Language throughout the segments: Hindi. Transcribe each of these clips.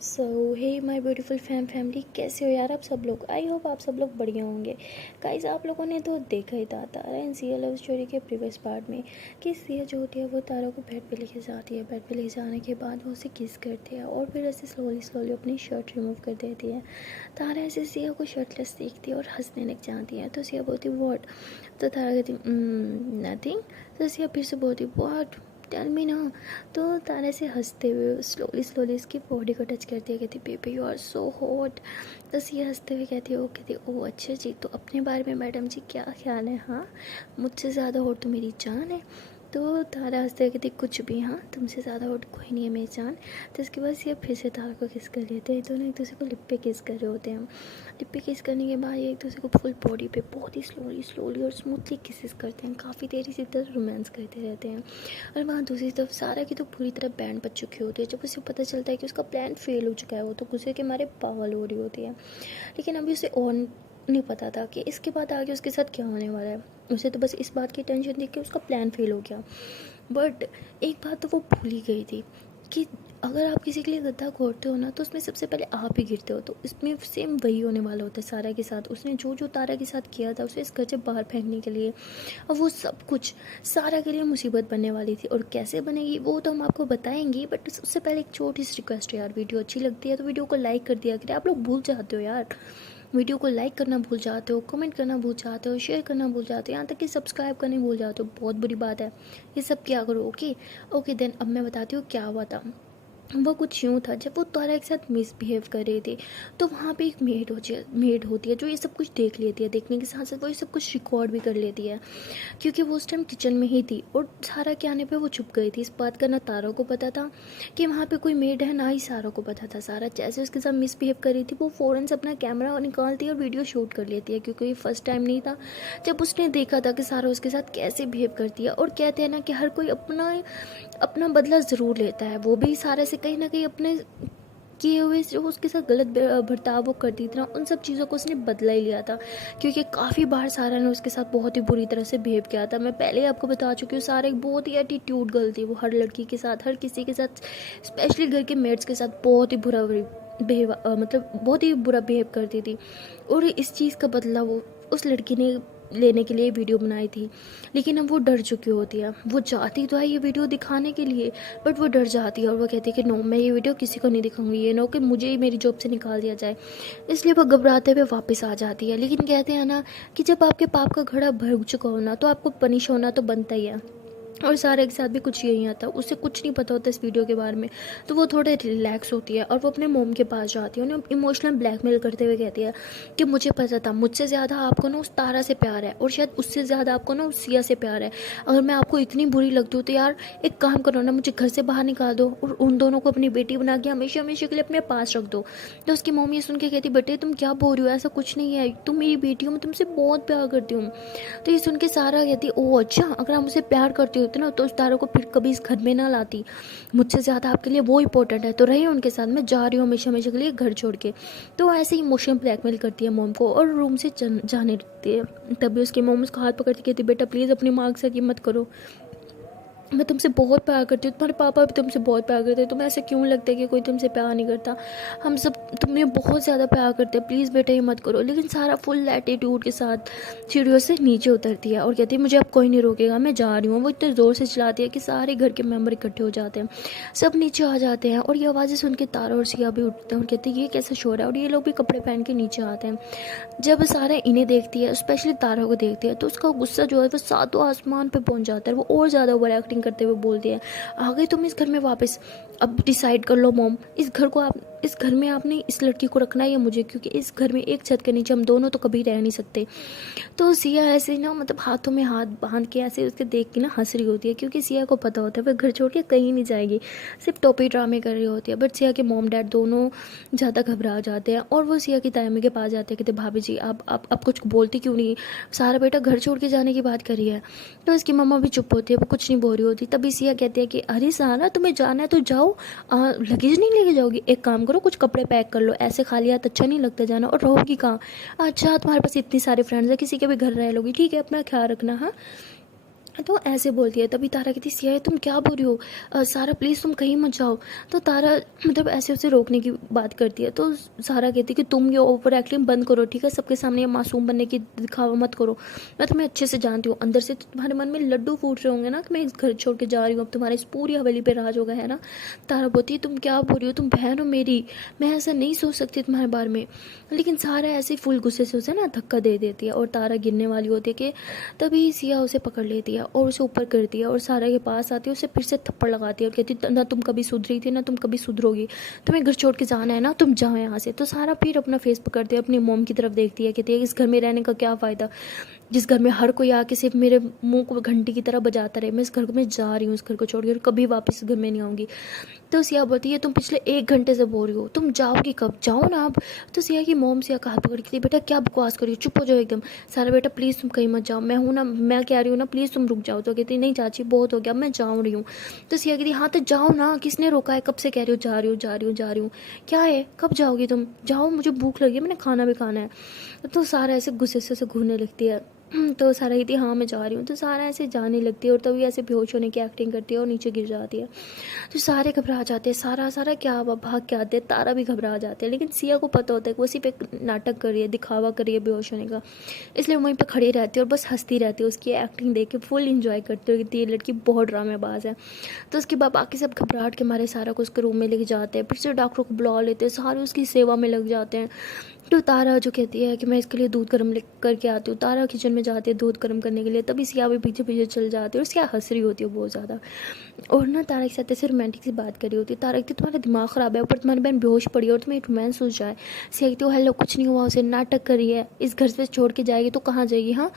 So hey my beautiful family, कैसे हो यार आप सब लोग। आई होप आप सब लोग बढ़िया होंगे। गाइस, आप लोगों ने तो देखा ही था तारा एंड सिया लव स्टोरी के प्रीवियस पार्ट में कि सिया जो होती है वो तारा को बेड पे लेके जाती है। बेड पे ले जाने के बाद वो उसे किस करती है और फिर ऐसे स्लोली अपनी शर्ट रिमूव कर देती है। तारा ऐसे सिया को शर्टलेस देखती है और हंसने लग जाती है। तो सिया बोलती व्हाट, तो तारा कहती नथिंग। तो सिया फिर से बोलती व्हाट, टेल मी ना। तो तारा से हंसते हुए स्लोली इसकी बॉडी को टच करती है। कहती baby you are so hot. तो सिया हंसते हुए कहती है वो, कहती ओह अच्छा जी, तो अपने बारे में मैडम जी क्या ख्याल है। हाँ, मुझसे ज़्यादा हॉट तो मेरी जान है। तो तारा हंसते हुए कहती कुछ भी, हाँ तुमसे ज़्यादा हॉट कोई नहीं है मेरी जान। तो इसके बाद सिया फिर से तारा को किस कर लेते हैं। दोनों एक दूसरे को लिप पे किस कर रहे होते हैं। लिप पे किस करने के बाद ये एक दूसरे को फुल बॉडी पे बहुत ही स्लोली और स्मूथली किसेस करते हैं। काफ़ी देर इसी तरह रोमांस करते रहते हैं। और वहाँ दूसरी तरफ सारा की तो पूरी तरह बैंड बज चुकी होती है। जब उसे पता चलता है कि उसका प्लान फेल हो चुका है, वो तो गुस्से के मारे पागल हो रही होती है। लेकिन अभी उसे और नहीं पता था कि इसके बाद आगे उसके साथ क्या होने वाला है। उसे तो बस इस बात की टेंशन थी कि उसका प्लान फेल हो गया। बट एक बात तो वो भूल ही गई थी कि अगर आप किसी के लिए गड्ढा खोदते हो ना, तो उसमें सबसे पहले आप ही गिरते हो। तो इसमें सेम वही होने वाला होता है सारा के साथ। उसने जो तारा के साथ किया था उसे इस घर से बाहर फेंकने के लिए, और वो सब कुछ सारा के लिए मुसीबत बनने वाली थी। और कैसे बनेगी वो तो हम आपको बताएंगे, बट उससे पहले एक छोटी सी रिक्वेस्ट है यार, वीडियो अच्छी लगती है तो वीडियो को लाइक कर दिया करें। आप लोग भूल जाते हो यार, वीडियो को लाइक करना भूल जाते हो, कमेंट करना भूल जाते हो, शेयर करना भूल जाते हो, यहाँ तक कि सब्सक्राइब करना भूल जाते हो। बहुत बुरी बात है, ये सब क्या करो। ओके देन अब मैं बताती हूँ क्या हुआ था। वो कुछ यूँ था, जब वो तारा के साथ मिसबिहेव कर रही थी तो वहाँ पे एक मेड होती है जो ये सब कुछ देख लेती है। देखने के साथ साथ वो ये सब कुछ रिकॉर्ड भी कर लेती है, क्योंकि वो उस टाइम किचन में ही थी और सारा के आने पे वो छुप गई थी। इस बात का ना तारा को पता था कि वहाँ पे कोई मेड है, ना ही सारा को पता था। सारा जैसे उसके साथ मिसबिहेव कर रही थी वो फ़ौरन से अपना कैमरा निकालती है और वीडियो शूट कर लेती है, क्योंकि ये फर्स्ट टाइम नहीं था जब उसने देखा था कि सारा उसके साथ कैसे बिहेव करती है। और कहते हैं ना कि हर कोई अपना अपना बदला ज़रूर लेता है। वो भी सारा से कहीं ना कहीं अपने किए हुए जो उसके साथ गलत बर्ताव वो करती थी ना, उन सब चीज़ों को उसने बदला ही लिया था। क्योंकि काफ़ी बार सारा ने उसके साथ बहुत ही बुरी तरह से बिहेव किया था। मैं पहले ही आपको बता चुकी हूँ, सारा एक बहुत ही एटीट्यूड गर्ल थी। वो हर लड़की के साथ, हर किसी के साथ, स्पेशली घर के मेट्स के साथ बहुत ही बुरा बिहेव मतलब बहुत ही बुरा बिहेव करती थी। और इस चीज़ का बदला वो उस लड़की ने लेने के लिए वीडियो बनाई थी। लेकिन अब वो डर चुकी होती है। वो चाहती तो है ये वीडियो दिखाने के लिए, बट वो डर जाती है और वो कहती है कि नो, मैं ये वीडियो किसी को नहीं दिखाऊंगी, ये नो कि मुझे ही मेरी जॉब से निकाल दिया जाए। इसलिए वो घबराते हुए वापस आ जाती है। लेकिन कहते हैं ना कि जब आपके पाप का घड़ा भर चुका हो ना, तो आपको पनिश होना तो बनता ही है। और सारे के साथ भी कुछ यही आता है। उसे कुछ नहीं पता होता इस वीडियो के बारे में, तो वो थोड़े रिलैक्स होती है और वो अपने मोम के पास जाती है। उन्हें इमोशनल ब्लैकमेल करते हुए कहती है कि मुझे पता था, मुझसे ज़्यादा आपको ना उस तारा से प्यार है, और शायद उससे ज़्यादा आपको ना उस सिया से प्यार है। अगर मैं आपको इतनी बुरी लगती हूँ तो यार एक काम करो ना, मुझे घर से बाहर निकाल दो और उन दोनों को अपनी बेटी बना के हमेशा हमेशा के लिए अपने पास रख दो। तो उसकी मम्मी ये सुन के कहती, बेटे तुम क्या बोल रही हो, ऐसा कुछ नहीं है, तुम मेरी बेटी हो, मैं तुमसे बहुत प्यार करती हूँ। तो ये सुन के सारा कहती ओह अच्छा, अगर आप मुझसे प्यार करती होती ना तो उस तारा को फिर कभी इस घर में ना लाती। मुझसे ज़्यादा आपके लिए वो इंपॉर्टेंट है, तो रहिए उनके साथ, मैं जा रही हूँ हमेशा हमेशा के लिए घर छोड़ के। तो ऐसे ही इमोशनल ब्लैकमेल करती है मोम को और रूम से जाने देती है। तभी उसकी मोम उसका हाथ पकड़ती कहती बेटा प्लीज़ अपनी माँ के साथ ये मत करो, मैं तुमसे बहुत प्यार करती हूँ, तुम्हारे पापा भी तुमसे बहुत प्यार करते हैं, तुम्हें ऐसे क्यों लगता है कि कोई तुमसे प्यार नहीं करता। हम सब तुम्हें बहुत ज़्यादा प्यार करते हैं, प्लीज़ बेटा ये मत करो। लेकिन सारा फुल एटीट्यूड के साथ सीढ़ियों से नीचे उतरती है और कहती है मुझे अब कोई नहीं रोकेगा, मैं जा रही हूँ। वो इतने ज़ोर से चिल्लाती है कि सारे घर के मेम्बर इकट्ठे हो जाते हैं, सब नीचे आ जाते हैं। और ये आवाज़ें सुन के तारा और सिया भी उठते हैं और कहते हैं ये कैसा शोर है, और ये लोग भी कपड़े पहन के नीचे आते हैं। जब सारा इन्हें देखती है, स्पेशली तारा को देखती है, तो उसका गुस्सा जो है वो सातों आसमान पे पहुंच जाता है। वो और ज़्यादा ओवर एक्टिंग करते हुए बोलती है आ गई तुम इस घर में वापस, अब डिसाइड कर लो मॉम, इस घर में आपने इस लड़की को रखना है या मुझे, क्योंकि इस घर में एक छत के नीचे हम दोनों तो कभी रह नहीं सकते। तो सिया ऐसे ना मतलब हाथों में हाथ बांध के ऐसे उसके देख के ना हंस रही होती है, क्योंकि सिया को पता होता है वह घर छोड़ के कहीं नहीं जाएगी, सिर्फ टोपी ड्रामे कर रही होती है। बट सिया के मॉम डैड दोनों ज़्यादा घबरा जाते हैं और वो सिया की तायम्मी के पास जाते हैं, कहते भाभी जी आप कुछ बोलती क्यों नहीं, सारा बेटा घर छोड़ के जाने की बात करी है। तो इसकी मम्मा भी चुप होती है, वो कुछ नहीं बोल रही होती। तभी सिया कहती है कि अरे सारा तुम्हें जाना है तो जाओ, लगेज नहीं लेके जाओगी, एक काम करो कुछ कपड़े पैक कर लो, ऐसे खाली हाथ अच्छा नहीं लगता जाना, और रहोगी कहाँ, अच्छा तुम्हारे पास इतनी सारे फ्रेंड्स हैं, किसी के भी घर रह लोगी, ठीक है अपना ख्याल रखना। हाँ, तो ऐसे बोलती है। तभी तारा कहती सिया तुम क्या बोल रही हो, सारा प्लीज़ तुम कहीं मत जाओ। तो तारा मतलब ऐसे उसे रोकने की बात करती है। तो सारा कहती है कि तुम ये ओवर एक्टिंग बंद करो, ठीक है, सबके सामने ये मासूम बनने की दिखावा मत करो। मैं तुम्हें अच्छे से जानती हूँ, अंदर से तुम्हारे मन में लड्डू फूट रहे होंगे ना कि मैं इस घर छोड़ के जा रही हूँ, अब तुम्हारे इस पूरी हवेली पे राज होगा, है ना। तारा बोलती है तुम क्या बोल रही हो, तुम बहन हो मेरी, मैं ऐसा नहीं सोच सकती तुम्हारे बारे में। लेकिन सारा ऐसे फुल गुस्से से उसे ना धक्का दे देती है और तारा गिरने वाली होती है कि तभी सिया उसे पकड़ लेती है और उसे ऊपर करती है और सारा के पास आती है, उसे फिर से थप्पड़ लगाती है और कहती ना तुम कभी सुधरी थी ना तुम कभी सुधरोगी, तुम्हें घर छोड़ के जाना है ना, तुम जाओ यहाँ से। तो सारा फिर अपना फेस पकड़ती है, अपनी मोम की तरफ देखती है, कहती है इस घर में रहने का क्या फ़ायदा, जिस घर में हर कोई आके सिर्फ मेरे मुंह को घंटी की तरह बजाता रहे। मैं इस घर को, मैं जा रही हूँ इस घर को छोड़ के और कभी वापस इस घर में नहीं आऊँगी। तो सिया बोलती है तुम पिछले 1 घंटे से बोल रही हो, तुम जाओगी कब, जाओ ना अब। तो सिया की मोम सिया का हाथ पकड़ के बेटा क्या बकवास करी हो, चुप हो जाओ एकदम। सारा बेटा प्लीज़ तुम कहीं मत जाओ, मैं हूँ ना, मैं कह रही हूँ ना, प्लीज़ तुम रुक जाओ। तो कहती नहीं चाची बहुत हो गया, मैं जाऊँ रही हूँ। तो सिया कहती हाँ तो जाओ ना, किसने रोका है, कब से कह रही हो जा रही हूँ जा रही हूँ जा रही हूँ, क्या है कब जाओगी तुम, जाओ मुझे भूख लगी है, मैंने खाना भी खाना है। तो सारा ऐसे गुस्से से घूरने लगती है। तो सारा कहती है हाँ मैं जा रही हूँ। तो सारा ऐसे जाने लगती है और तभी ऐसे बेहोश होने की एक्टिंग करती है और नीचे गिर जाती है। तो सारे घबरा जाते हैं, सारा सारा क्या हुआ भाग के आते हैं, तारा भी घबरा जाते हैं। लेकिन सिया को पता होता है कि वो सिर्फ एक नाटक कर रही है, दिखावा कर रही है बेहोश होने का, इसलिए वहीं पर खड़ी रहती है और बस हंसती रहती है, उसकी एक्टिंग देख के फुल इंजॉय करते हुए कि ये लड़की बहुत ड्रामेबाज है। तो उसके बाद बाकी सब घबराहट के मारे सारा को उसके रूम में लेके जाते हैं, फिर से डॉक्टर को बुला लेते हैं, सारे उसकी सेवा में लग जाते हैं। तो तारा जो कहती है कि मैं इसके लिए दूध गर्म करके आती हूँ, तारा किचन में जाती है दूध गर्म करने के लिए, तभी सिया भी पीछे पीछे चल जाती है और सिया हंस रही होती है बहुत ज़्यादा। और ना तारा के साथ ऐसे रोमांटिक सी बात करी होती है। तारा कहती तुम्हारा दिमाग ख़राब है, ऊपर तुम्हारी बहन बेहोश पड़ी है और तुम्हें रोमांस हो जाए। सिया कहती हो हेलो कुछ नहीं हुआ, उसे नाटक करी है, इस घर से छोड़ के जाएगी तो कहाँ जाएगी, हाँ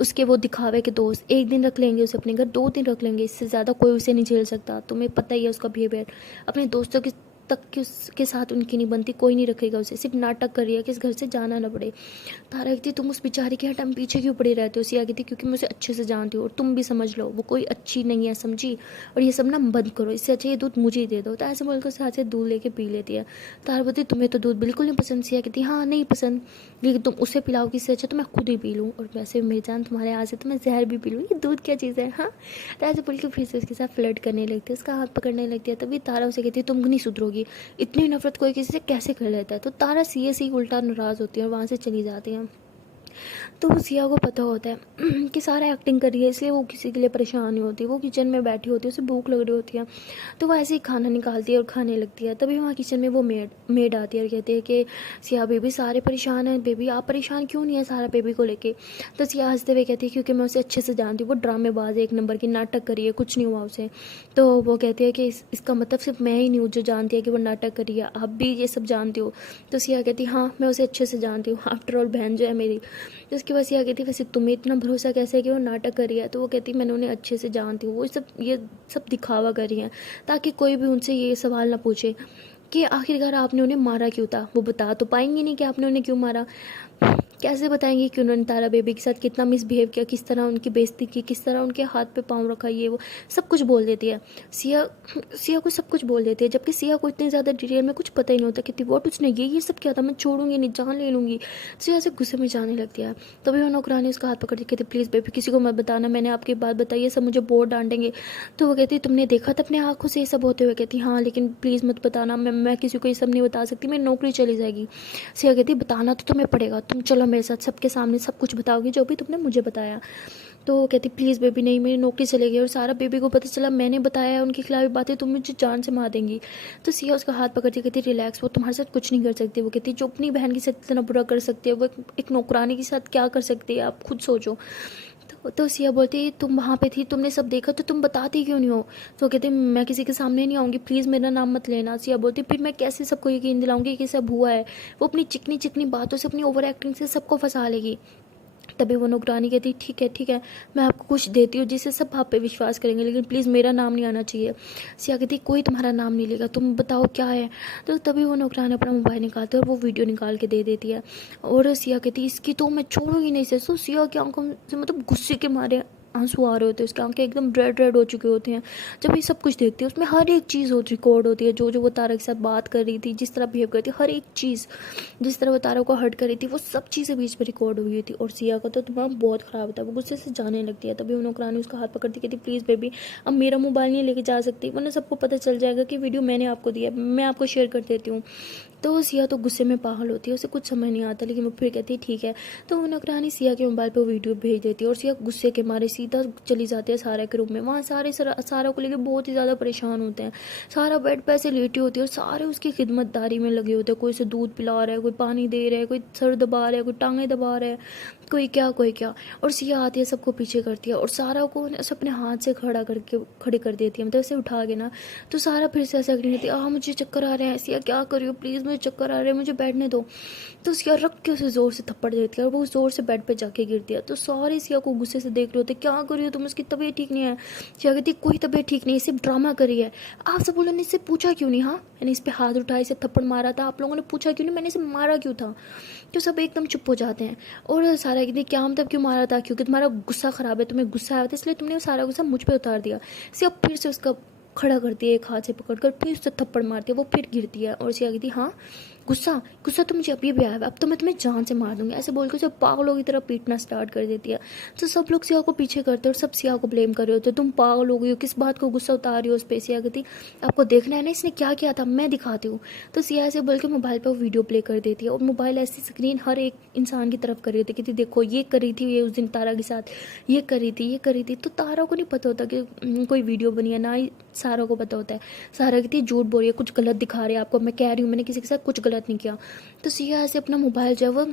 उसके वो दिखावे के दोस्त 1 दिन रख लेंगे उसे अपने घर, 2 दिन रख लेंगे, इससे ज़्यादा कोई उसे नहीं झेल सकता। तुम्हें पता ही है उसका बिहेवियर, अपने दोस्तों के तक के उसके साथ उनकी नहीं बनती, कोई नहीं रखेगा उसे, सिर्फ नाटक कर रही है कि इस घर से जाना ना पड़े। तारा कहती तुम उस बेचारी के हट हम पीछे क्यों पड़े रहते हो। सिया कहती क्योंकि मैं उसे अच्छे से जानती हूँ और तुम भी समझ लो वो कोई अच्छी नहीं है, समझी, और ये सब ना बंद करो, इससे अच्छा ये दूध मुझे ही दे दो। तो ऐसे बोलकर उसके हाथ से दूध लेके पी लेती है। तारा बोलती तुम्हें तो दूध बिल्कुल नहीं पसंद। सिया कहती हाँ नहीं पसंद, लेकिन तुम उसे पिलाओगी, इससे अच्छा तो मैं खुद ही पी लूँ, और वैसे मेरी जान तुम्हारे हाथ से तो मैं जहर भी पी लूँ, ये दूध क्या चीज़ है, हाँ। तो ऐसे बोल के फिर से उसके साथ फ्लर्ट करने लगती है, उसका हाथ पकड़ने लगती है। तभी तारा उसे कहती है तुम नहीं सुधरोगी, इतनी नफरत कोई किसी से कैसे कर लेता है। तो तारा सीए से ही उल्टा नाराज़ होती है और वहाँ से चली जाती है। तो सिया को पता होता है कि सारा एक्टिंग कर रही है, इसलिए वो किसी के लिए परेशान नहीं होती। वो किचन में बैठी होती है, उसे भूख लग रही होती है, तो वो ऐसे ही खाना निकालती है और खाने लगती है। तभी वहाँ किचन में वो मेड आती है और कहती है कि सिया बेबी सारे परेशान हैं, बेबी आप परेशान क्यों नहीं है सारा बेबी को लेके। तो सिया हंसते हुए कहती है क्योंकि मैं उसे अच्छे से जानती हूँ, वो ड्रामेबाज है, 1 नंबर की, नाटक करी है, कुछ नहीं हुआ उसे। तो वो कहती है कि इसका मतलब सिर्फ मैं ही नहीं हूँ जो जानती है कि वो नाटक करी है, आप भी ये सब जानती हो। तो सिया कहती है हाँ मैं उसे अच्छे से जानती हूँ, आफ्टर ऑल बहन जो है मेरी। तो उसकी वजह से कहती वैसे तुम्हें इतना भरोसा कैसे है कि वो नाटक कर रही है। तो वो कहती मैंने उन्हें अच्छे से जानती हूँ, वो ये सब दिखावा कर रही हैं ताकि कोई भी उनसे ये सवाल ना पूछे कि आखिरकार आपने उन्हें मारा क्यों था। वो बता तो पाएंगे नहीं कि आपने उन्हें क्यों मारा, कैसे बताएंगे कि उन्होंने तारा बेबी के साथ कितना मिसबिहेव किया, किस तरह उनकी बेइज्जती की, किस तरह उनके हाथ पे पाँव रखा, ये वो सब कुछ बोल देती है। सिया को सब कुछ बोल देती है, जबकि सिया को इतनी ज़्यादा डिटेल में कुछ पता ही नहीं होता। कहती वॉट उसने ये सब क्या था, मैं छोड़ूंगी नहीं, जान ले लूँगी। सिया से गुस्से में जाने लगती है। तभी वो नौकरानी उसका हाथ पकड़ के कहती प्लीज़ बेबी किसी को मत बताना, मैंने आपकी बात बताई है, सब मुझे बहुत डांटेंगे। तो वो कहती तुमने देखा था अपने आँखों से ये सब होते हुए। कहती हाँ लेकिन प्लीज़ मत बताना, मैं किसी को ये सब नहीं बता सकती, मेरी नौकरी चली जाएगी। सिया कहती बताना तो तुम्हें पड़ेगा, तुम चलो मेरे साथ, सबके सामने सब कुछ बताओगी जो भी तुमने मुझे बताया। तो वो कहती प्लीज़ बेबी नहीं, मेरी नौकरी चलेगी और सारा बेबी को पता चला मैंने बताया है उनके खिलाफ बातें, तुम मुझे जान से मार देंगी। तो सिया उसका हाथ पकड़ती कहती रिलैक्स, वो तुम्हारे साथ कुछ नहीं कर सकती। वो कहती जो अपनी बहन के साथ इतना बुरा कर सकती है वो एक नौकरानी के साथ क्या कर सकती है, आप खुद सोचो। तो सिया बोलती तुम वहाँ पे थी, तुमने सब देखा, तो तुम बताती क्यों नहीं हो। तो कहते मैं किसी के सामने नहीं आऊँगी, प्लीज़ मेरा नाम मत लेना। सिया बोलती फिर मैं कैसे सबको यकीन दिलाऊंगी कि सब हुआ है। वो अपनी चिकनी चिकनी बातों से, अपनी ओवर एक्टिंग से सबको फंसा लेगी। तभी वो नौकरानी कहती ठीक है मैं आपको कुछ देती हूँ जिससे सब आप पे विश्वास करेंगे, लेकिन प्लीज़ मेरा नाम नहीं आना चाहिए। सिया कहती कोई तुम्हारा नाम नहीं लेगा, तुम बताओ क्या है। तो तभी वो नौकरानी अपना मोबाइल निकालती है और वो वीडियो निकाल के दे देती है। और सिया कहती इसकी तो मैं छोड़ूंगी नहीं इसे। सो सिया की आंखों से मतलब गुस्से के मारे आंसू आ रहे होते हैं, उसकी आंखें एकदम रेड रेड हो चुके होते हैं। जब ये सब कुछ देखती है उसमें हर एक चीज़ रिकॉर्ड होती है, जो जो वो तारा के साथ बात कर रही थी, जिस तरह बिहेव करती, हर एक चीज़ जिस तरह वो तारा को हर्ट कर रही थी, वो सब चीज़ें बीच में रिकॉर्ड हुई थी। और सिया का तो दिमाग बहुत ख़राब था, वो गुस्से से जाने लगती है। तभी वो नौकरानी उसका हाथ पकड़ती, कहती प्लीज़ बेबी अब मेरा मोबाइल नहीं लेके जा सकती, वरना सबको पता चल जाएगा कि वीडियो मैंने आपको दिया, मैं आपको शेयर कर देती हूँ। तो सिया तो गुस्से में पागल होती है, उसे कुछ समझ नहीं आता, लेकिन वो फिर कहती है ठीक है। तो वो नौकरानी सिया के मोबाइल पर वीडियो भेज देती है और सिया गुस्से के मारे सीधा चली जाती है सारा के रूम में। वहाँ सारा को लेकर बहुत ही ज़्यादा परेशान होते हैं। सारा बेड पे ऐसे लेटी होती है और सारे उसकी खिदमतदारी में लगे होते हैं। कोई उसे दूध पिला रहा है, कोई पानी दे रहा है, कोई सर दबा रहा है, कोई टांगें दबा रहा है, कोई क्या। और सिया आती है, सबको पीछे करती है और सारा को ऐसे अपने हाथ से खड़े कर देती है, मतलब ऐसे उठा के ना। तो सारा फिर से ऐसा करती है, मुझे चक्कर आ रहे हैं, सिया क्या कर रही हो, प्लीज़ मुझे चक्कर आ रहे हैं, मुझे बैठने दो। तो सिया रख के उसे ज़ोर से थप्पड़ देती है और वो ज़ोर से बेड पे जाके गिरती है। तो सारे सिया को गुस्से से देख रहे होते, क्या कर रही हो तुम, उसकी तबीयत ठीक नहीं है। सिया कहती कोई तबीयत ठीक नहीं है, सिर्फ ड्रामा करी है। आप सब बोलो, इससे पूछा क्यों नहीं, हाँ मैंने इस पर हाथ उठाया, इसे थप्पड़ मारा था, आप लोगों ने पूछा क्यों नहीं, मैंने इसे मारा क्यों था। तो सब एकदम चुप हो जाते हैं। और सारा कहती क्या मतलब क्यों मारा था, क्योंकि तुम्हारा गुस्सा ख़राब है, तुम्हें गुस्सा आया था इसलिए तुमने सारा गुस्सा मुझ पर उतार दिया। सिया फिर से उसका खड़ा करती है, एक हाथ से पकड़कर फिर उससे थप्पड़ मारती है, वो फिर गिरती है। और सिया कहती हाँ गुस्सा गुस्सा तो मुझे अभी भी आया है, अब तो मैं तुम्हें जान से मार दूंगी, ऐसे बोल के उसे पागलों की तरह पीटना स्टार्ट कर देती है। तो सब लोग सिया को पीछे करते हैं और सब सिया को ब्लेम कर रहे होते, तुम पागल हो गई हो, किस बात को गुस्सा उतार रही हो उस पर। सिया कहती आपको देखना है ना इसने क्या किया था, मैं दिखाती हूँ। तो सिया ऐसे बोल के मोबाइल पर वीडियो प्ले कर देती है और मोबाइल ऐसी स्क्रीन हर एक इंसान की तरफ कर रही होती है कि देखो ये करी थी, ये उस दिन तारा के साथ ये करी थी। तो तारा को नहीं पता होता कि कोई वीडियो बनी है, ना ही सारा को पता होता है। सारा कहती है झूठ बोल रही है, कुछ गलत दिखा रही है आपको, मैं कह रही हूँ मैंने किसी के साथ कुछ गलत नहीं किया। तो सिया ऐसे अपना मोबाइल जो है वो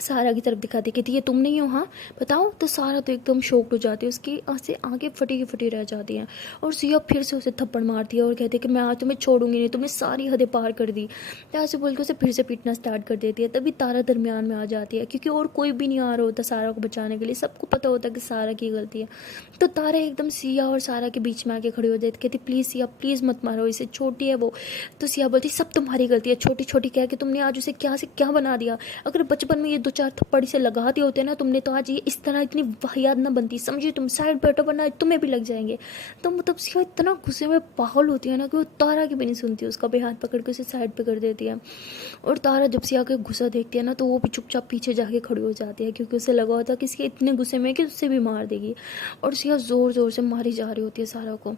सारा की तरफ दिखाती, कहती ये तुम नहीं हो, हाँ बताओ। तो सारा तो एकदम शॉक्ड हो जाती है, उसकी से आंखें फटी की फटी रह जाती हैं। और सिया फिर से उसे थप्पड़ मारती है और कहती है कि मैं आज तुम्हें छोड़ूंगी नहीं, तुमने सारी हदें पार कर दी। ऐसे बोल के उसे फिर से पीटना स्टार्ट कर देती है। तभी तारा दरमियान में आ जाती है, क्योंकि और कोई भी नहीं आ रहा होता सारा को बचाने के लिए, सबको पता होता है कि सारा की गलती है। तो तारा एकदम सिया और सारा के बीच में आके खड़ी हो जाती, कहती प्लीज़ सिया प्लीज़ मत मारो इसे, छोटी है वो। तो सिया बोलती सब तुम्हारी गलती है, छोटी छोटी कह के तुमने आज उसे क्या से क्या बना दिया। अगर बचपन में ये 2-4 थप्पड़ से लगा दिए होते ना तुमने, तो आज ये इस तरह इतनी वाहियात ना बनती, समझी तुम। साइड बैठो वरना तुम्हें भी लग जाएंगे। तो मतलब सिया इतना गुस्से में पागल होती है ना कि वो तारा की भी नहीं सुनती, उसका भी हाथ पकड़ के उसे साइड पे कर देती है। और तारा जब सिया के गुस्सा देखती है ना, तो वो भी चुपचाप पीछे जाके खड़ी हो जाती है, क्योंकि उसे लगा होता कि सिया इतने गुस्से में कि उससे भी मार देगी। और सिया ज़ोर ज़ोर से मारी जा रही होती है सारा को।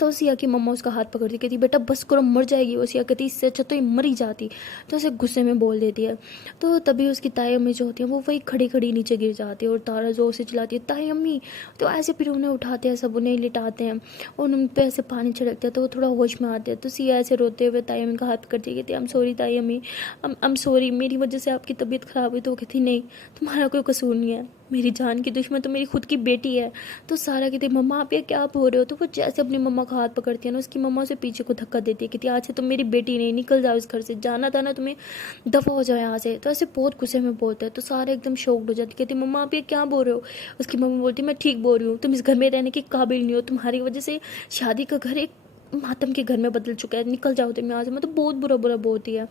तो सिया की मम्मा उसका हाथ पकड़ती, कहती बेटा बस करो मर जाएगी वो। सिया कहती इससे अच्छा तो ये मर ही जाती। तो उसे गुस्से में बोल देती है। तो तभी उसकी ताई अम्मी जो होती है वो वही खड़ी खड़ी नीचे गिर जाती है और तारा जोर से चिल्लाती है ताई अम्मी। तो ऐसे फिर उन्हें उठाते हैं, सब उन्हें लिटाते हैं और उन पर ऐसे पानी छिड़कते हैं, तो वो थोड़ा होश में आते हैं। तो सिया ऐसे रोते हुए ताई अम्मी का हाथ पकड़ती है, कहती आई एम सॉरी ताई अम्मी, आई एम सॉरी, मेरी वजह से आपकी तबीयत ख़राब हुई। तो वो कहती नहीं तुम्हारा कोई कसूर नहीं है, मेरी जान की दुश्मन तो मेरी खुद की बेटी है। तो सारा कहती मम्मा आप ये क्या बोल रहे हो। तो वो जैसे अपनी मम्मा का हाथ पकड़ती है ना, उसकी मम्मा उसे पीछे को धक्का देती है, कहती आज से तुम मेरी बेटी नहीं, निकल जाओ इस घर से, जाना था ना तुम्हें, दफ़ा हो जाओ यहाँ से। तो ऐसे बहुत गुस्से में बोलते हैं। तो सारे एकदम शॉक्ड हो जाती, कहती मम्मा आप ये क्या बोल रहे हो। उसकी मम्मा बोलती मैं ठीक बोल रही हूँ, तुम इस घर में रहने के काबिल नहीं हो, तुम्हारी वजह से शादी का घर एक मातम के घर में बदल चुका है, निकल जाओ तुम यहाँ से। मतलब बहुत बुरा बुरा बोलती है।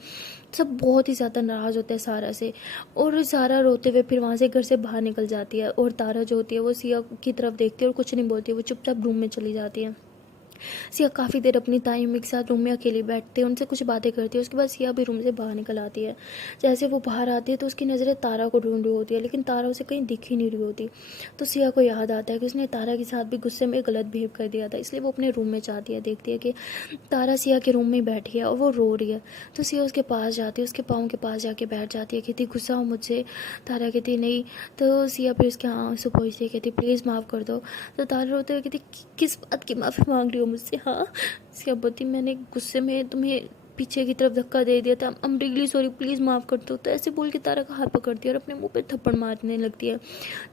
सब बहुत ही ज़्यादा नाराज़ होते हैं सारा से। और सारा रोते हुए फिर वहाँ से घर से बाहर निकल जाती है। और तारा जो होती है वो सिया की तरफ देखती है और कुछ नहीं बोलती, वो चुपचाप रूम में चली जाती है। सिया काफ़ी देर अपनी ताई अम्मी के साथ रूम में अकेली बैठते हैं, उनसे कुछ बातें करती है। उसके बाद सिया भी रूम से बाहर निकल आती है। जैसे वो बाहर आती है तो उसकी नज़रें तारा को ढूंढ रही होती है, लेकिन तारा उसे कहीं दिख ही नहीं रही होती। तो सिया को याद आता है कि उसने तारा के साथ भी गुस्से में गलत बिहेव कर दिया था, इसलिए वो अपने रूम में जाती है, देखती है कि तारा सिया के रूम में बैठी है और वो रो रही है। तो सिया उसके पास जाती है, उसके पाँव के पास जाके बैठ जाती है, कहती गुस्सा हो मुझसे। तारा कहती नहीं। तो सिया फिर उसके आंसू पोंछती है, कहती प्लीज़ माफ़ कर दो। तो तारा रोते हुए कहती किस बात की माफ़ी मांग रही हो मुझसे। हाँ सिया बोलती मैंने गुस्से में तुम्हें पीछे की तरफ धक्का दे दिया था, I am really sorry, please माफ़ कर दो। तो ऐसे बोल के तारा का हाथ पकड़ती है और अपने मुंह पे थप्पड़ मारने लगती है।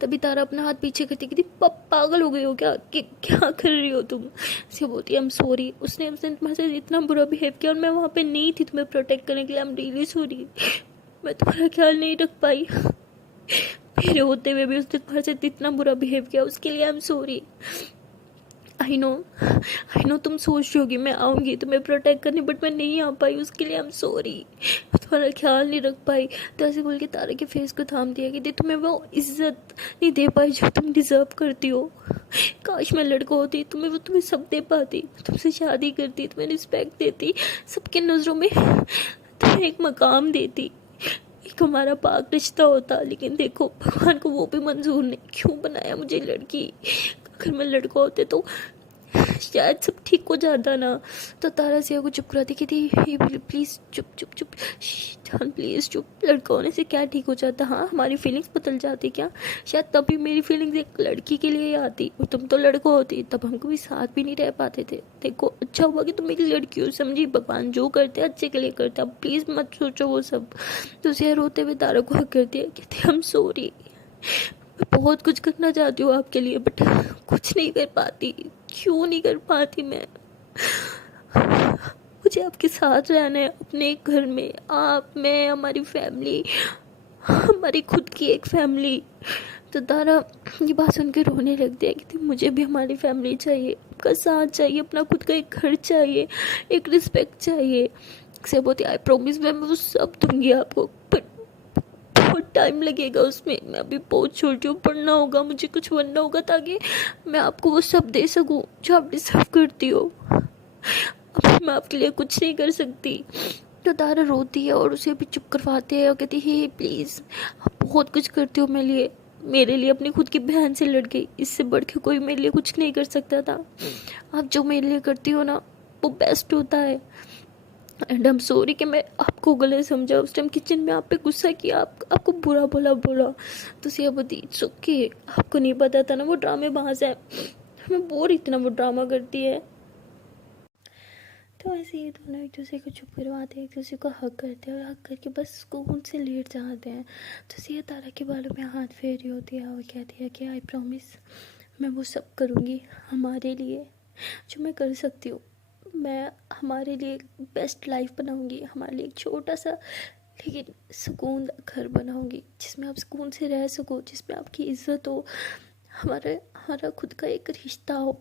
तभी तारा अपना हाथ पीछे करती, कहती पागल हो गई हो क्या, क्या कर रही हो तुम। सिया बोलती है आई एम सॉरी, उसने तुम्हारे साथ इतना बुरा बिहेव किया और मैं वहाँ पे नहीं थी तुम्हें प्रोटेक्ट करने के लिए, आई एम रियली सॉरी, मैं तुम्हारा ख्याल नहीं रख पाई, मेरे होते हुए भी उसने तुम्हारे साथ इतना बुरा बिहेव किया, उसके लिए I am sorry, I know तुम सोच रही होगी मैं आऊँगी तुम्हें प्रोटेक्ट करने, बट मैं नहीं आ पाई, उसके लिए आई एम सॉरी। मैं तुम्हारा ख्याल नहीं रख पाई। तो ऐसे बोल के तारा के फेस को थाम दिया कि तुम्हें वो इज्जत नहीं दे पाई जो तुम डिज़र्व करती हो। काश मैं लड़का होती, तुम्हें सब दे पाती, तुमसे शादी करती, तुम्हें रिस्पेक्ट देती, सबके नज़रों में तुम्हें एक मकाम देती, एक हमारा पाक रिश्ता होता। लेकिन देखो भगवान को वो भी मंजूर नहीं, क्यों बनाया मुझे लड़की। अगर मैं लड़का होते तो शायद सब ठीक हो जाता ना। तो तारा सिया को चुप कराती कि थी प्लीज़ चुप चुप चुप, जान प्लीज़ चुप, लड़का होने से क्या ठीक हो जाता। हाँ हमारी फीलिंग्स बदल जाती क्या, शायद तभी मेरी फीलिंग्स एक लड़की के लिए आती और तुम तो लड़का होती, तब हम कभी साथ भी नहीं रह पाते थे। देखो अच्छा हुआ कि तुम मेरी लड़की हो, समझी, भगवान जो करते हैं अच्छे के लिए करते हैं, अब प्लीज़ मत सोचो वो सब। तो सिया रोते हुए तारा को हक करती है, कहते आई एम सॉरी, मैं बहुत कुछ करना चाहती हूँ आपके लिए बट कुछ नहीं कर पाती। क्यों नहीं कर पाती मुझे आपके साथ रहना है अपने घर में, आप, मैं, हमारी फैमिली, हमारी खुद की एक फैमिली। तो तारा ये बात सुन के रोने लग दिया कि मुझे भी हमारी फैमिली चाहिए, आपका साथ चाहिए, अपना खुद का एक घर चाहिए, एक रिस्पेक्ट चाहिए। से बोलती आई प्रॉमिस मैं वो सब दूंगी आपको, बट बहुत टाइम लगेगा उसमें, मैं अभी बहुत छोटी हूँ, पढ़ना होगा, मुझे कुछ बनना होगा ताकि मैं आपको वो सब दे सकूँ जो आप डिजर्व करती हो। अब मैं आपके लिए कुछ नहीं कर सकती। तो तारा रोती है और उसे भी चुप करवाते हैं और कहती है प्लीज़ आप बहुत कुछ करती हो मेरे लिए अपनी खुद की बहन से लड़ गई, इससे बढ़ के कोई मेरे लिए कुछ नहीं कर सकता था। आप जो मेरे लिए करती हो ना वो बेस्ट होता है। एंड आई एम सॉरी कि मैं आपको गलत समझा, उस टाइम किचन में आप पे गुस्सा किया, आपको बुरा बोला। तो सिया बोती चुकी, आपको नहीं पता था ना वो ड्रामेबाज है, हमें बोर इतना वो ड्रामा करती है। तो ऐसे ये दोनों एक दूसरे को चुप करवाते हैं, एक दूसरे को हक करते हैं और हक करके बस सुकून से लेट जाते हैं। तो सिया तारा के बालों में हाथ फेर रही होती है और कहती है कि आई प्रॉमिस मैं वो सब करूँगी हमारे लिए जो मैं कर सकती हूँ, मैं हमारे लिए बेस्ट लाइफ बनाऊंगी, हमारे लिए एक छोटा सा लेकिन सुकून घर बनाऊंगी जिसमें आप सुकून से रह सको, जिसमें आपकी इज्जत हो, हमारा खुद का एक रिश्ता हो।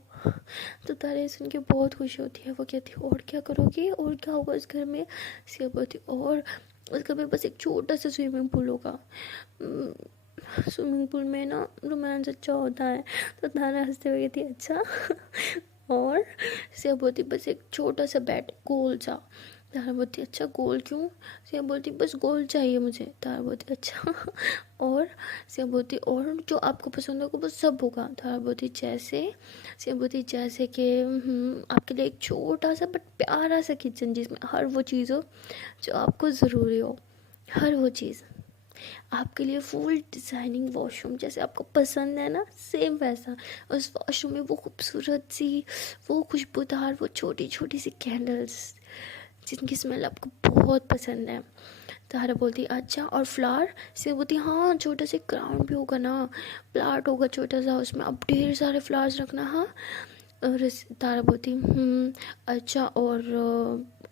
तो तारे सुन के बहुत खुशी होती है, वो कहती है और क्या करोगी, और क्या होगा इस घर में। सिया बोलती और उस घर में बस एक छोटा सा स्विमिंग पूल होगा, स्विमिंग पूल में ना रोमांस अच्छा होता है। तो तारा हंसते हुए कहती अच्छा और सिया बोलती बस एक छोटा सा बेड गोल सा। तारा बोलती अच्छा गोल क्यों। सिया बोलती बस गोल चाहिए मुझे। तारा बोलती अच्छा और सिया बोलती और जो आपको पसंद होगा वो सब होगा। तारा बोलती जैसे। सिया बोलती जैसे कि आपके लिए एक छोटा सा बट प्यारा सा किचन जिसमें हर वो चीज़ हो जो आपको ज़रूरी हो, हर वो चीज़ आपके लिए, फुल डिज़ाइनिंग वॉशरूम जैसे आपको पसंद है ना सेम वैसा। उस वॉशरूम में वो खूबसूरत सी, वो खुशबूदार, वो छोटी छोटी सी कैंडल्स जिनकी स्मेल आपको बहुत पसंद है। तारा बोलती अच्छा और फ्लावर। से बोलती हाँ छोटा सा ग्राउंड भी होगा ना, प्लाट होगा छोटा सा, उसमें आप ढेर सारे फ्लावर्स रखना। हाँ और तारा बोलती अच्छा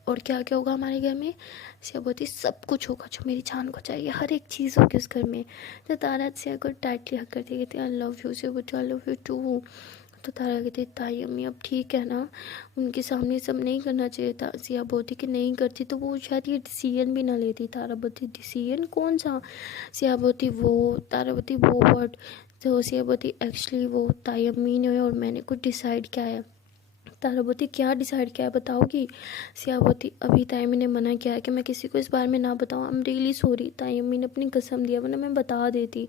और क्या क्या होगा हमारे घर में। सिया बोलती सब कुछ होगा जो मेरी जान को चाहिए, हर एक चीज़ होगी उस घर में। तो तारा सिया को टाइटली हक करती कहती आई लव यू। सिया बोलती आई लव यू टू। तो तारा कहती ताई अम्मी अब ठीक है ना, उनके सामने सब नहीं करना चाहिए था। सिया बोलती कि नहीं करती तो वो शायद ये डिसीजन भी ना लेती। तारा बोलती डिसीजन कौन सा। सिया बोलती वो। तारा बोलती वो वर्ड। तो सिया बोलती एक्चुअली वो ताई अम्मी ने और मैंने कुछ डिसाइड किया है। तारा बोलती क्या डिसाइड किया है बताओगी। सिया बोलती अभी ताई अम्मी ने मना किया है कि मैं किसी को इस बारे में ना बताऊँ, आई एम रियली सॉरी। ताई अम्मी ने अपनी कसम दिया वरना मैं बता देती।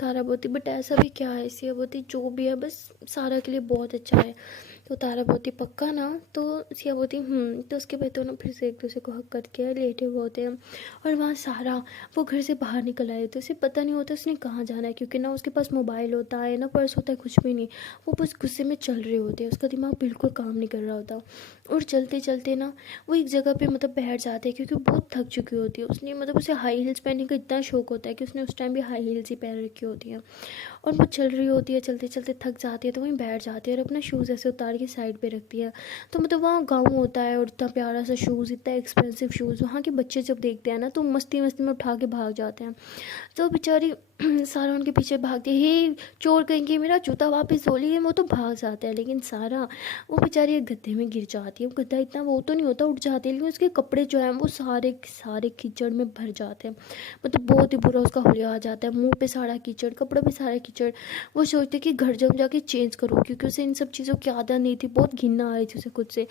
तारा बोलती बट ऐसा भी क्या है। सिया बोलती जो भी है बस सारा के लिए बहुत अच्छा है। तो तारा बोलती पक्का ना। तो सिया बोलती तो उसके बाद दोनों फिर से एक दूसरे को हक करके लेटे हुए होते हैं। और वहाँ सारा वो घर से बाहर निकल आए तो उसे पता नहीं होता उसने कहाँ जाना है, क्योंकि ना उसके पास मोबाइल होता है ना पर्स होता है, कुछ भी नहीं। वो बस गुस्से में चल रहे होते हैं, उसका दिमाग बिल्कुल काम नहीं कर रहा होता। और चलते चलते ना वो एक जगह पे मतलब बैठ जाते हैं क्योंकि वो बहुत थक चुकी होती है। उसने मतलब उसे हाई हील्स पहनने का इतना शौक होता है कि उसने उस टाइम भी हाई हील्स ही पहन रखी होती हैं। और वो चल रही होती है, चलते चलते थक जाती है तो वहीं बैठ जाती है और अपना शूज़ ऐसे उतार के साइड पे रखती है। तो मतलब वहाँ गाँव होता है और इतना प्यारा सा शूज़, इतना एक्सपेंसिव शूज़, वहाँ के बच्चे जब देखते हैं ना तो मस्ती मस्ती में उठा के भाग जाते हैं। तो बेचारी सारा उनके पीछे भागती है, हे चोर कहेंगे मेरा जूता वापस धो लिए, वो तो भाग जाता है। लेकिन सारा वो बेचारी एक गड्ढे में गिर जाती है। वो गड्ढा इतना वो तो नहीं होता, उठ जाती है, लेकिन उसके कपड़े जो हैं वो सारे सारे कीचड़ में भर जाते हैं। मतलब बहुत ही बुरा उसका हुलिया आ जाता है, मुंह पे सारा कीचड़, कपड़ों पे सारा कीचड़। वो सोचते कि घर जाके चेंज करो, क्योंकि उसे इन सब चीज़ों की आदत नहीं थी, बहुत घिन्ना आ रही थी उसे खुद से।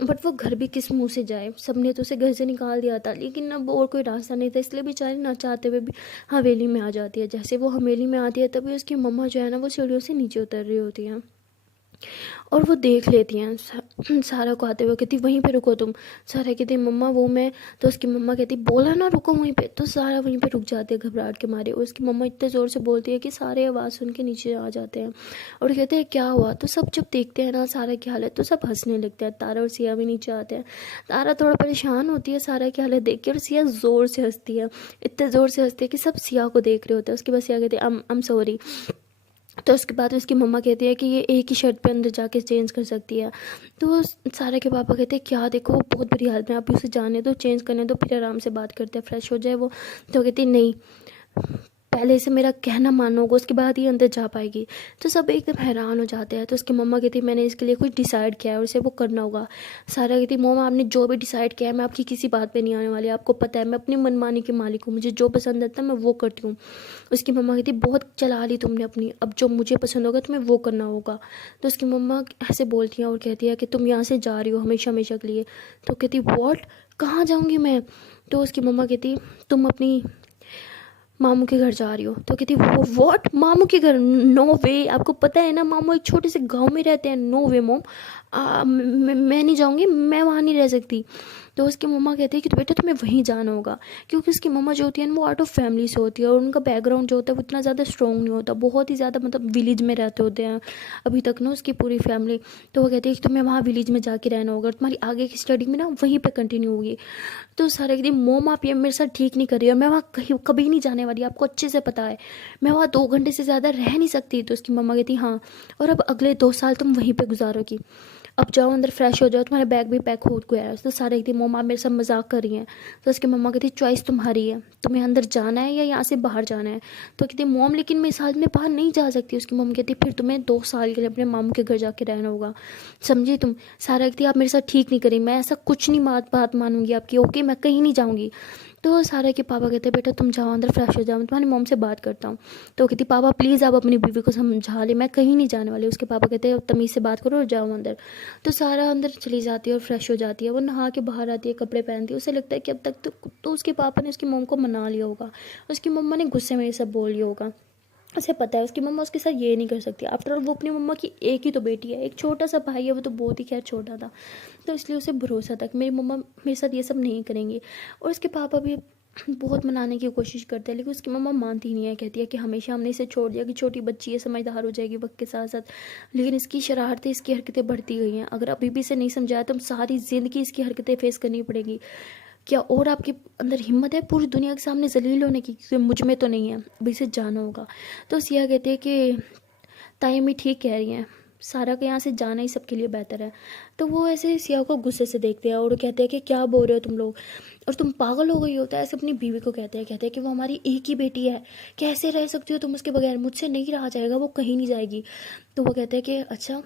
बट वो घर भी किस मुंह से जाए, सबने तो उसे घर से निकाल दिया था, लेकिन अब और कोई रास्ता नहीं था, इसलिए बेचारी ना चाहते हुए भी हवेली में आ जाती है। जैसे वो हवेली में आती है तभी उसकी मम्मा जो है ना वो सीढ़ियों से नीचे उतर रही होती हैं और वो देख लेती हैं सारा को आते हुए, कहती वहीं पे रुको तुम। सारा कहती मम्मा वो मैं, तो उसकी मम्मा कहती बोला ना रुको वहीं पे, तो सारा वहीं पे रुक जाती है घबराहट के मारे। और उसकी मम्मा इतने ज़ोर से बोलती है कि सारे आवाज़ सुन के नीचे आ जाते हैं और कहते हैं क्या हुआ। तो सब जब देखते हैं ना सारा की हालत तो सब हंसने लगते हैं। तारा और सिया भी नीचे आते हैं। तारा थोड़ा परेशान होती है सारा की हालत देख के, और सिया ज़ोर से हंसती है, इतने ज़ोर से हंसती है कि सब सिया को देख रहे होते हैं। उसके बाद सिया कहती है I'm सॉरी। तो उसके बाद उसकी मम्मा कहती है कि ये एक ही शर्ट पे अंदर जाके चेंज कर सकती है। तो सारा के पापा कहते हैं क्या देखो वो बहुत बुरी हालत में, आप उसे जाने दो, चेंज करने दो, फिर आराम से बात करते हैं, फ्रेश हो जाए वो। तो कहती नहीं, पहले से मेरा कहना मानोगे उसके बाद ही अंदर जा पाएगी। तो सब एकदम हैरान हो जाते हैं। तो उसकी मम्मा कहती मैंने इसके लिए कुछ डिसाइड किया है और इसे वो करना होगा। सारा कहती मम्मा आपने जो भी डिसाइड किया है मैं आपकी किसी बात पे नहीं आने वाली, आपको पता है मैं अपनी मनमानी की मालिक हूँ, मुझे जो पसंद आता है मैं वो करती हूँ। उसकी मम्मा कहती बहुत चला ली तुमने अपनी, अब जो मुझे पसंद होगा तुम्हें वो करना होगा। तो उसकी मम्मा ऐसे बोलती हैं और कहती है कि तुम यहाँ से जा रही हो हमेशा हमेशा के लिए। तो कहती वॉट, कहाँ जाऊँगी मैं। तो उसकी मम्मा कहती तुम अपनी मामू के घर जा रही हो। तो कहती वो व्हाट, मामू के घर, नो वे, आपको पता है ना मामू एक छोटे से गांव में रहते हैं, नो वे मोम, मैं नहीं जाऊंगी, मैं वहाँ नहीं रह सकती। तो उसकी मम्मा कहती है कि बेटा तुम्हें वहीं जाना होगा, क्योंकि उसकी मम्मा जो होती है वो आउट ऑफ फैमिली से होती है और उनका बैकग्राउंड जो होता है वो इतना ज़्यादा स्ट्रॉन्ग नहीं होता, बहुत ही ज़्यादा मतलब विलेज में रहते होते हैं अभी तक ना उसकी पूरी फैमिली। तो वो कहती है कि तुम्हें वहाँ विलेज में जाके रहना होगा, तुम्हारी आगे की स्टडी में ना वहीं पर कंटिन्यू होगी। तो सारे कहती मोम आप ये मेरे साथ ठीक नहीं कर रही हो, मैं वहाँ कहीं कभी नहीं जाने वाली, आपको अच्छे से पता है, मैं वहाँ 2 घंटे से ज़्यादा रह नहीं सकती। तो उसकी मम्मा कहती हाँ, और अब अगले 2 साल तुम वहीं पे गुजारोगी, अब जाओ अंदर फ्रेश हो जाओ, तुम्हारा बैग भी पैक हो गया है। तो सारे कहती मम्मा मेरे साथ मजाक कर रही हैं। तो उसकी मम्मा कहती चॉइस तुम्हारी है, तुम्हें अंदर जाना है या यहाँ से बाहर जाना है। तो कहती मोम लेकिन मैं इस हाल में बाहर नहीं जा सकती। उसकी मम्मी कहती फिर तुम्हें 2 साल के लिए अपने मामू के घर जाके रहना होगा, समझी तुम। सारा कहती आप मेरे साथ ठीक नहीं करी, मैं ऐसा कुछ नहीं बात मानूंगी आपकी, ओके मैं कहीं नहीं जाऊँगी। तो सारा के पापा कहते बेटा तुम जाओ अंदर फ्रेश हो जाओ, मैं तुम्हारी मॉम से बात करता हूँ। तो कहती पापा प्लीज़ आप अपनी बीवी को समझा ले, मैं कहीं नहीं जाने वाली। उसके पापा कहते हैं तमीज़ से बात करो और जाओ अंदर। तो सारा अंदर चली जाती है और फ्रेश हो जाती है, वो नहा के बाहर आती है, कपड़े पहनती है। उसे लगता है कि अब तक तो उसके पापा ने उसकी मॉम को मना लिया होगा, उसकी मम्मा ने गुस्से में ये सब बोल लिया होगा। उसे पता है उसकी मम्मा उसके साथ ये नहीं कर सकती, आफ्टर ऑल वो अपनी मम्मा की एक ही तो बेटी है, एक छोटा सा भाई है, वो तो बहुत ही खैर छोटा था। तो इसलिए उसे भरोसा था कि मेरी मम्मा मेरे साथ ये सब नहीं करेंगी। और उसके पापा भी बहुत मनाने की कोशिश करते हैं, लेकिन उसकी मम्मा मानती नहीं है, कहती है कि हमेशा हमने इसे छोड़ दिया कि छोटी बच्ची है, समझदार हो जाएगी वक्त के साथ साथ, लेकिन इसकी शरारतें, इसकी हरकतें बढ़ती गई हैं। अगर अभी भी इसे नहीं समझाया तो हम सारी ज़िंदगी इसकी हरकतें फेस करनी पड़ेगी। क्या और आपके अंदर हिम्मत है पूरी दुनिया के सामने जलील होने की, क्योंकि मुझ में तो नहीं है, अभी इसे जाना होगा। तो सिया कहती है कि ताई अम्मी ठीक कह रही हैं, सारा का यहाँ से जाना ही सबके लिए बेहतर है। तो वो ऐसे सिया को गुस्से से देखते हैं और कहते हैं कि क्या बोल रहे हो तुम लोग, और तुम पागल हो गई होता है, ऐसे अपनी बीवी को कहते हैं कि वो हमारी एक ही बेटी है, कैसे रह सकती हो तुम उसके बगैर, मुझसे नहीं रहा जाएगा, वो कहीं नहीं जाएगी। तो वो कहते हैं कि अच्छा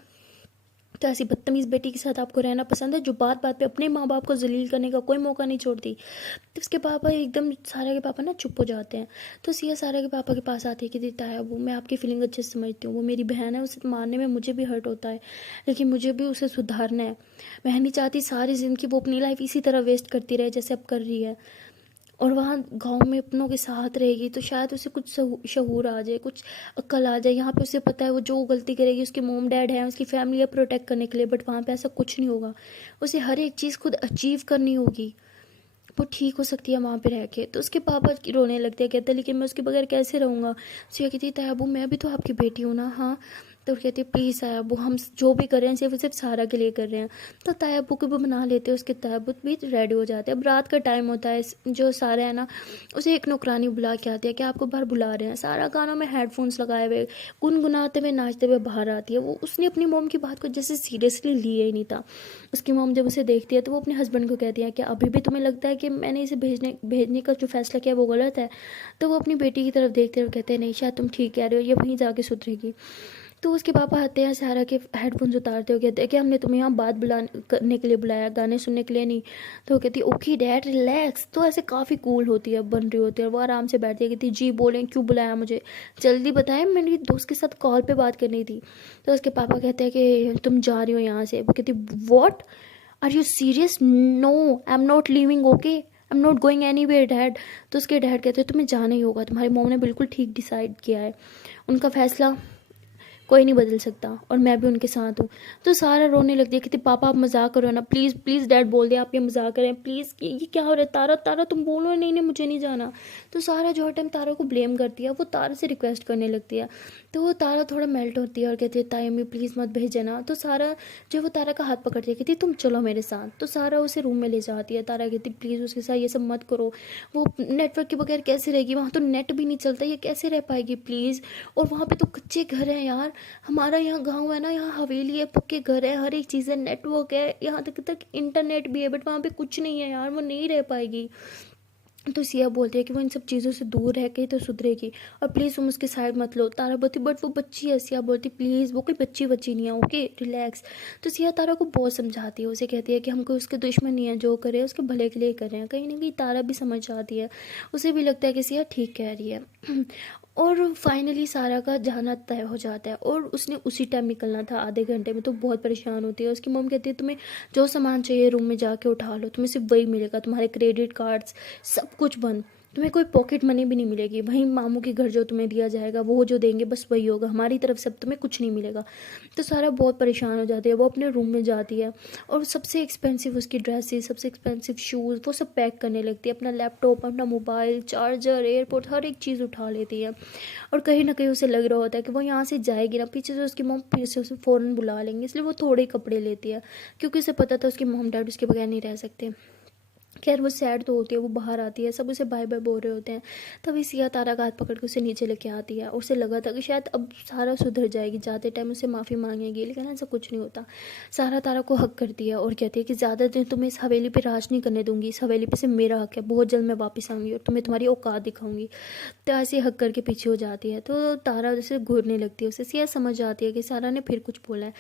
तो ऐसी बदतमीज़ बेटी के साथ आपको रहना पसंद है जो बात बात पे अपने माँ बाप को जलील करने का कोई मौका नहीं छोड़ती। तो उसके पापा एकदम, सारा के पापा ना चुप हो जाते हैं। तो सिया सारा के पापा के पास आती है कि देता है वो, मैं आपकी फीलिंग अच्छे से समझती हूँ, वो मेरी बहन है, उसे मारने में मुझे भी हर्ट होता है, लेकिन मुझे भी उसे सुधारना है। मैं नहीं चाहती सारी ज़िंदगी वो अपनी लाइफ इसी तरह वेस्ट करती रहे जैसे अब कर रही है, और वहाँ गांव में अपनों के साथ रहेगी तो शायद उसे कुछ शहूर आ जाए, कुछ अक्ल आ जाए। यहाँ पे उसे पता है वो जो गलती करेगी उसके मोम डैड है, उसकी फैमिली है प्रोटेक्ट करने के लिए, बट वहाँ पे ऐसा कुछ नहीं होगा, उसे हर एक चीज़ खुद अचीव करनी होगी, वो ठीक हो सकती है वहाँ पे रह के। तो उसके पापा रोने लगते हैं, कहते हैं लेकिन मैं उसके बगैर कैसे रहूँगा। सिया कहती है तैयबू मैं भी तो आपकी बेटी हूँ ना। हाँ तो वो कहती है प्लीज़ ताया अब्बू, हम जो भी कर रहे हैं सिर्फ सारा के लिए कर रहे हैं। तो ताया अब्बू को भी बना लेते हैं, उसके ताया अब्बू भी रेडी हो जाते हैं। अब रात का टाइम होता है, जो सारा है ना उसे एक नौकरानी बुला के आती है कि आपको बाहर बुला रहे हैं। सारा कानों में हेडफोन्स लगाए हुए गुनगुनाते हुए नाचते हुए बाहर आती है। वो उसने अपनी मोम की बात को जैसे सीरियसली लिया ही नहीं था। उसकी मोम जब उसे देखती है तो वो अपने हस्बैंड को कहती है कि अभी भी तुम्हें लगता है कि मैंने इसे भेजने का जो फैसला किया वो गलत है। तो वो अपनी बेटी की तरफ देखते हुए कहते हैं नहीं शायद तुम ठीक कह रहे हो, ये वहीं जाके सुधरेगी। तो उसके पापा आते हैं, सारा के हेडफोन्स उतारते हो, कहते हैं कि हमने तुम्हें यहाँ बात करने के लिए बुलाया, गाने सुनने के लिए नहीं। तो वो कहती है ओके डैड रिलैक्स। तो ऐसे काफ़ी कूल होती है, बन रही होती है, और वो आराम से बैठती है, कहती जी बोलें क्यों बुलाया मुझे, जल्दी बताएं, मेरी दोस्त के साथ कॉल पे बात करनी थी। तो उसके पापा कहते हैं कि तुम जा रही हो यहाँ से। वो कहती what, are you serious, no I am not living, okay I am not going anywhere dad. तो उसके डैड कहते हैं तुम्हें जाना ही होगा, तुम्हारी मॉम ने बिल्कुल ठीक डिसाइड किया है, उनका फैसला कोई नहीं बदल सकता और मैं भी उनके साथ हूँ। तो सारा रोने लगती है, कहती पापा आप मजाक करो ना, प्लीज़ प्लीज़ डैड बोल दे आप ये मजाक करें प्लीज़, ये क्या हो रहा है, तारा तारा तुम बोलो नहीं नहीं मुझे नहीं जाना। तो सारा जो टाइम तारा को ब्लेम करती है, वो तारा से रिक्वेस्ट करने लगती है। तो वो तारा थोड़ा मेल्ट होती है और कहती है ताई अम्मी प्लीज़ मत भेज देना। तो सारा जो वो तारा का हाथ पकड़ती है, कहती तुम चलो मेरे साथ। तो सारा उसे रूम में ले जाती है। तारा कहती प्लीज़ उसके साथ ये सब मत करो, वो नेटवर्क के बगैर कैसे रहेगी, वहाँ तो नेट भी नहीं चलता, ये कैसे रह पाएगी प्लीज़। और वहाँ पे तो कच्चे घर हैं यार, हमारा यहाँ गांव है ना, यहाँ हवेली है, पक्के घर है, हर एक चीज़ है, नेटवर्क है, यहाँ तक इंटरनेट भी है, बट वहाँ पे कुछ नहीं है यार, वो नहीं रह पाएगी। तो सिया बोलती है कि वो इन सब चीज़ों से दूर रह के तो सुधरेगी, और प्लीज़ तुम उसके साइड मत लो। तारा बोलती बट वो बच्ची है। सिया बोलती प्लीज़ वो कोई बच्ची नहीं है, ओके रिलैक्स। तो सिया तारा को बहुत समझाती है, उसे कहती है कि हम कोई उसके दुश्मन नहीं है, जो करे उसके भले के लिए कर रहे हैं। कहीं ना कहीं तारा भी समझ जाती है, उसे भी लगता है कि सिया ठीक कह रही है। और फाइनली सारा का जाना तय हो जाता है, और उसने उसी टाइम निकलना था, आधे घंटे में। तो बहुत परेशान होती है। उसकी मम्मी कहती है तुम्हें जो सामान चाहिए रूम में जाके उठा लो, तुम्हें सिर्फ वही मिलेगा, तुम्हारे क्रेडिट कार्ड्स सब कुछ बंद, तुम्हें कोई पॉकेट मनी भी नहीं मिलेगी, वहीं मामू के घर जो तुम्हें दिया जाएगा वो जो देंगे बस वही होगा, हमारी तरफ से तुम्हें कुछ नहीं मिलेगा। तो सारा बहुत परेशान हो जाती है, वो अपने रूम में जाती है और सबसे एक्सपेंसिव उसकी ड्रेसेस, सबसे एक्सपेंसिव शूज़ वो सब पैक करने लगती है, अपना लैपटॉप, अपना मोबाइल, चार्जर, एयरपोर्ट, हर एक चीज़ उठा लेती है। और कहीं ना कहीं उसे लग रहा होता है कि वो यहाँ से जाएगी ना, पीछे से उसकी मॉम फिर से उसे फ़ौरन बुला लेंगे, इसलिए वो थोड़े कपड़े लेती है, क्योंकि उसे पता था उसकी मॉम डैड उसके बगैर नहीं रह सकते। खैर वो सैड तो होती है, वो बाहर आती है, सब उसे बाय बाय बोल रहे होते हैं। तभी सिया तारा का हाथ पकड़ के उसे नीचे लेके आती है। उसे लगा था कि शायद अब सारा सुधर जाएगी, जाते टाइम उसे माफ़ी मांगेगी, लेकिन ऐसा कुछ नहीं होता। सारा तारा को हक करती है और कहती है कि ज़्यादा दिन तुम्हें इस हवेली पे राज नहीं करने दूंगी, इस हवेली पे से मेरा हक है, बहुत जल्द मैं वापस आऊँगी और तुम्हें तुम्हारी औकात दिखाऊंगी। तो ऐसे हक करके पीछे हो जाती है। तो तारा जैसे घूरने लगती है, उसे सिया समझ जाती है कि सारा ने फिर कुछ बोला है।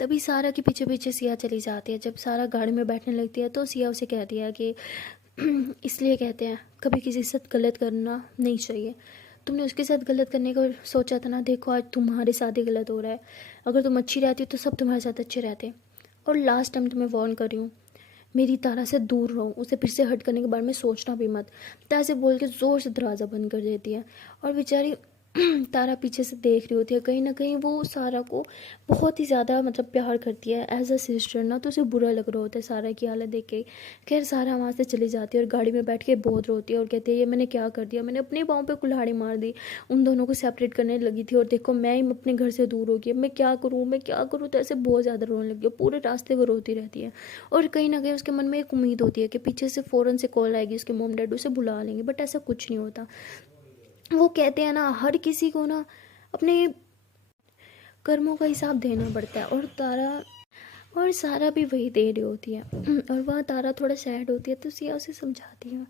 तभी सारा के पीछे पीछे सिया चली जाती है। जब सारा गाड़ी में बैठने लगती है तो सिया उसे कहती है कि इसलिए कहते हैं कभी किसी के साथ गलत करना नहीं चाहिए, तुमने उसके साथ गलत करने का सोचा था ना, देखो आज तुम्हारे साथ ही गलत हो रहा है। अगर तुम अच्छी रहती तो सब तुम्हारे साथ अच्छे रहते। और लास्ट टाइम तुम्हें वार्न कर रही हूँ, मेरी तारा से दूर रहो, उसे फिर से हट करने के बारे में सोचना भी मत। तो ऐसे बोल के ज़ोर से दरवाज़ा बंद कर देती है। और बेचारी तारा पीछे से देख रही होती है, कहीं ना कहीं वो सारा को बहुत ही ज़्यादा मतलब प्यार करती है एज अ सिस्टर ना, तो उसे बुरा लग रहा होता है सारा की हालत देख के। खैर सारा वहाँ से चली जाती है और गाड़ी में बैठ के बहुत रोती है और कहती है ये मैंने क्या कर दिया, मैंने अपने पाँव पे कुल्हाड़ी मार दी, उन दोनों को सेपरेट करने लगी थी और देखो मैं ही अपने घर से दूर हो गई, मैं क्या करूँ मैं क्या करूँ। तो ऐसे बहुत ज़्यादा रोने लगी है, पूरे रास्ते को रोती रहती है। और कहीं ना कहीं उसके मन में एक उम्मीद होती है कि पीछे से फ़ौरन से कॉल आएगी, उसके मॉम डैड उसे बुला लेंगे, बट ऐसा कुछ नहीं होता। वो कहते हैं ना हर किसी को ना अपने कर्मों का हिसाब देना पड़ता है, और सारा भी वही दे रही होती है। और वहाँ तारा थोड़ा सैड होती है तो सिया उसे समझाती है,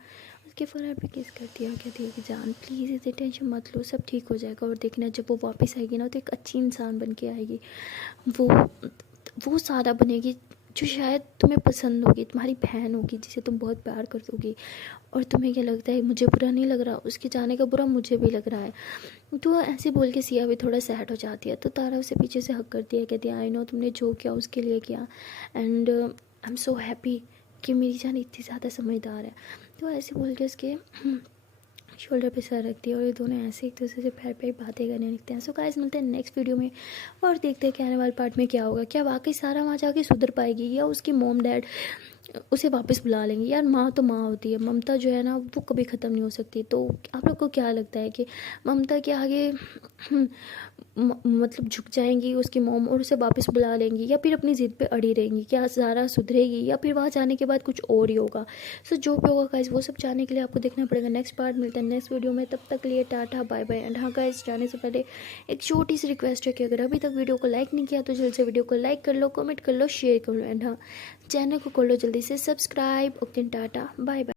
उसके फरार पे किस करती है और कहती है कि जान प्लीज़ इतनी टेंशन मत लो, सब ठीक हो जाएगा, और देखना जब वो वापस आएगी ना तो एक अच्छी इंसान बन के आएगी, वो सारा बनेगी जो शायद तुम्हें पसंद होगी, तुम्हारी बहन होगी जिसे तुम बहुत प्यार कर दोगी। और तुम्हें क्या लगता है मुझे बुरा नहीं लग रहा, उसके जाने का बुरा मुझे भी लग रहा है। तो ऐसे बोल के सिया भी थोड़ा सैड हो जाती है। तो तारा उसे पीछे से हक करती है, कहती है आई नो तुमने जो किया उसके लिए किया, and I am so happy कि मेरी जान इतनी ज़्यादा समझदार है। तो ऐसे बोल के उसके शोल्डर पे सर रखती है और ये दोनों ऐसे एक दूसरे से पैर पे बातें करने लगते हैं। सो गाइस मिलते हैं नेक्स्ट वीडियो में और देखते हैं कि आने वाले पार्ट में क्या होगा, क्या वाकई सारा वहाँ जाके सुधर पाएगी या उसकी मॉम डैड उसे वापस बुला लेंगे। यार माँ तो माँ होती है, ममता जो है ना वो कभी ख़त्म नहीं हो सकती। तो आप लोग को क्या लगता है कि ममता के आगे मतलब झुक जाएंगी उसकी मॉम और उसे वापस बुला लेंगी, या फिर अपनी ज़िद पे अड़ी रहेंगी? क्या ज़ारा सुधरेगी, या फिर वहाँ जाने के बाद कुछ और ही होगा? सो जो भी होगा गाइस वो सब जानने के लिए आपको देखना पड़ेगा नेक्स्ट पार्ट। मिलता है नेक्स्ट वीडियो में, तब तक के लिए टाटा बाय बाय। एंड हाँ गाइस, जाने से पहले एक छोटी सी रिक्वेस्ट है कि अगर अभी तक वीडियो को लाइक नहीं किया तो जल्द से वीडियो को लाइक कर लो, कमेंट कर लो, शेयर कर लो, एंड हाँ चैनल को कर लो जल्दी से subscribe. Okay tata bye bye.